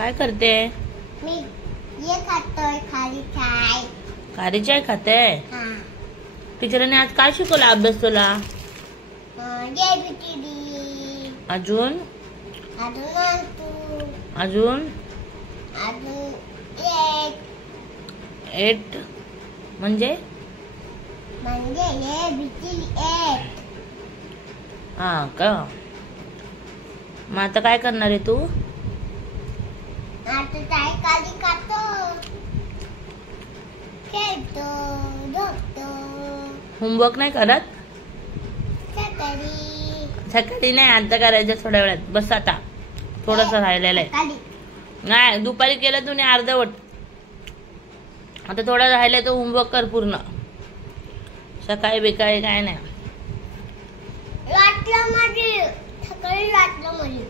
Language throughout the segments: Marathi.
काय करते? मी ये खातोय खारी चाय. खारी चाय खाते? हां. टीचरने आज काय शिकवलं अभ्यास तुला? ABCD. अजून अजून एट म्हणजे ABCD 8. हा का? मग आता काय करणार आहे तू? आता चाय खाली खातो, खेळतो, झोपतो. होमवर्क नाही करत? सकाळी नाही, आता करायचं थोड्या वेळात. बस आता थोडस राहिलेलं आहे. नाही, दुपारी केलं तुम्ही अर्धवट, आता थोडा राहिलाय तो होमवर्क कर पूर्ण. सकाळी बेकाळी काय नाही. सकाळी रात्र मध्ये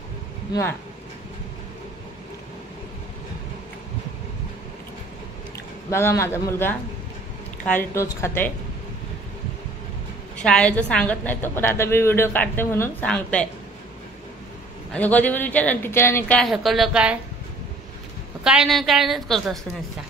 बघा माझा मुलगा खारी टोच खाते. शाळेचं सांगत नाही तो, पण आता मी व्हिडिओ काढते म्हणून सांगते. आणि कधी कधी विचार टीचरांनी काय शिकवलं, काय नाही करत असतं नुसतं.